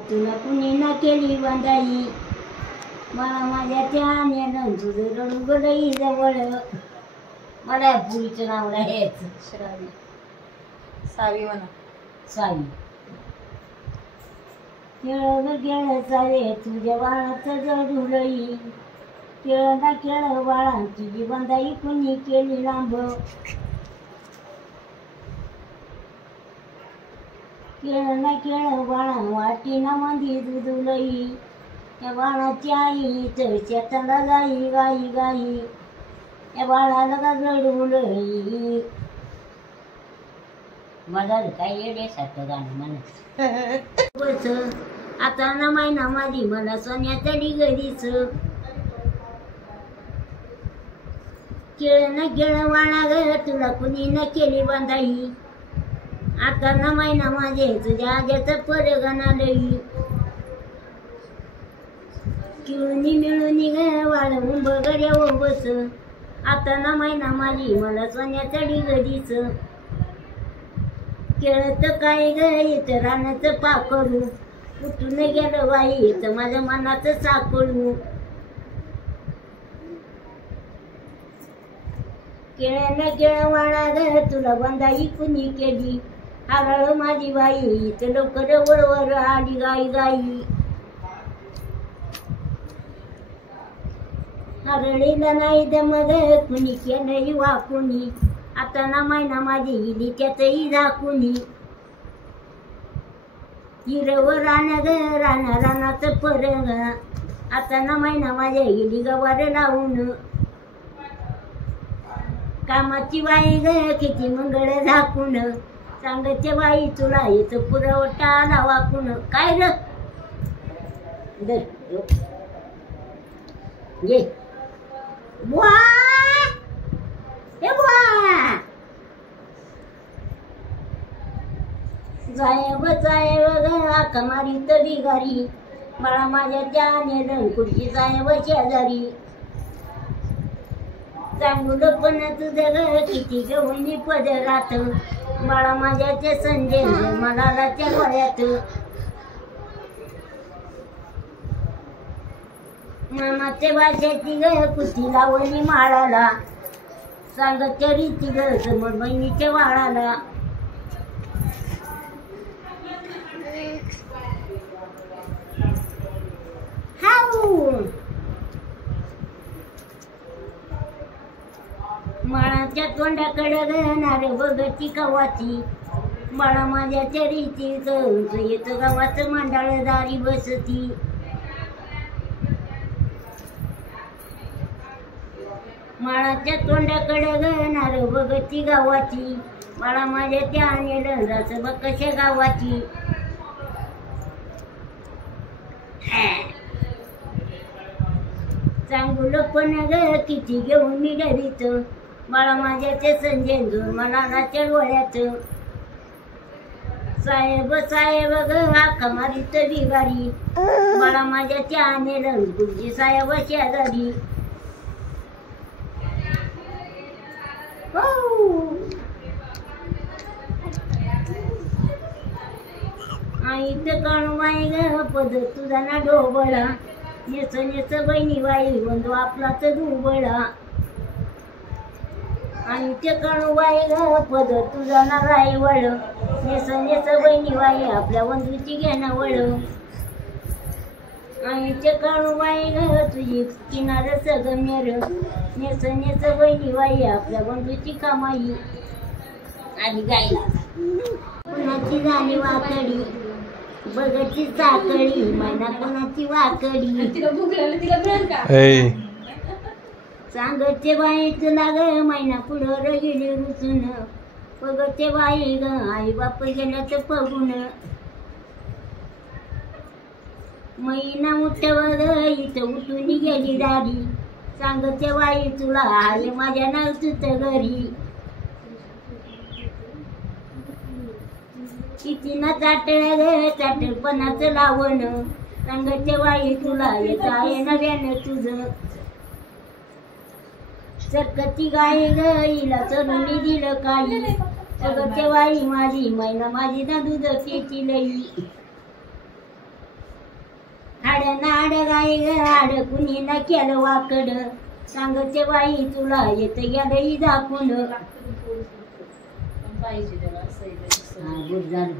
तुला कुणी ना केली बांधाई मला माझ्या त्याने तुझं रडू गडई जवळ मला या पुरीचं नाव हेच श्रावी सावी म्हणा सावी केळ केळ चाले तुझ्या बाळाचं जडुलई केळ ना केळ बाळा तुझी बांधाई कुणी केली लांब केळ ना केळ बाळा वाटी ना मांदी दुधुलई या बाळाची आई तर शेताला जाई गाई गाई या बाळाला का रडवलंई मला काय येण्यासारखं गाणं म्हणत बस आता ना मायना माझी मला सोन्याच्या डिगरीच केळ ना केळ वाळा ग तुला कुणी न केली बांधाई आता ना मायना माझे तुझ्या आज्याचं परगणा लई किळूनी मिळूनी ग वाळवून बघड्या बस आता ना मायना माझी मला सोन्याच्या डिगरीच केळत काय ग येतं रानाचं पाकळू उठून गेलं बाई येतं माझ्या मनाचं साकळू केळ्यानं केळ वाळा ग तुला बांधाई कुणी केली हरळ माझी बाई इथं लवकर वरवर आली गाई गाई हरळीला नाही दमग कुणी केलंही वाकुनी आता ना मायना माझी इली त्यातही झाकुनी हिरवं रान ग राना रानाचं परग आता ना मायना माझ्या इली गवार लावून कामाची बाई ग किती मंगळ झाकून सांगते बाई तुला येतं पुरवठा आला वाकून काय र घे बुवा हे बुवा जायब जायब ग कमारी तरी गारी मला माझ्या त्याने रंगकुडची जायब शेजारी चांगलं पण तुझं ग किती गवणी पदरात बाळा माझ्या ते संजय मला राच्या गळ्यात मामाचे भाषेची ग कुती लावणी माळाला सांगत रीती ग समोर बहिणीच्या वाळाला हाऊ माळाच्या तोंडाकडे गणार बघती कवाची बाळा माझ्या चरीची येत गावाचं मांडाळ दारी बसती माळाच्या तोंडाकडे गणार बघती गावाची बाळा माझ्या त्याने रंगाच बघ कशा गावाची चांगलं पण ग किती घेऊन मी डरीत बाळा माझ्या ते संजय मला नाच्या डोळ्यात साहेब साहेब ग हा कमारीत बिगारी बाळा माझ्या त्याने रंगकुडची साहेब शेजारी आईचं काणू बाई ग पद तुझा ना ढोबळा नेस नेस बहिणी बाई बंधू आपला तर दुबळा आईचे काणू बाई ग पद तुझा ना राईवळ नेस नेस बहिणी बाई आपल्या बंधूची घेणं वळ आईचे काणू बाई ग तुझी किनार सगमेर नेस नेस बहिणी बाई आपल्या बंधूची कामाई आणि गायला कुणाची झाली वाकडी बघची चाकडी मैना कोणाची वाकडी सांगते बाई तुला ग मैना पुढं गेली रुसून बघते बाई ग आई बाप गेल्याचं पगून मैना उठव ग इथं उठून गेली दारी सांगते बाई तुला आई माझ्या नाव तुझं घरी किती ना चाटळ ग चाटळपणाचं लावण सांगते बाई तुला येत आहे नव्यानं तुझं सकती गाय ग हिला चरुणी दिलं काही सगळं बाई माझी मैना माझी ना दूध पिती लई नाड गाई ग आड कुणी न केलं वाकड सांगते बाई तुला येत गेलं दाखवून पाहिजे त्याला असं गुड झालं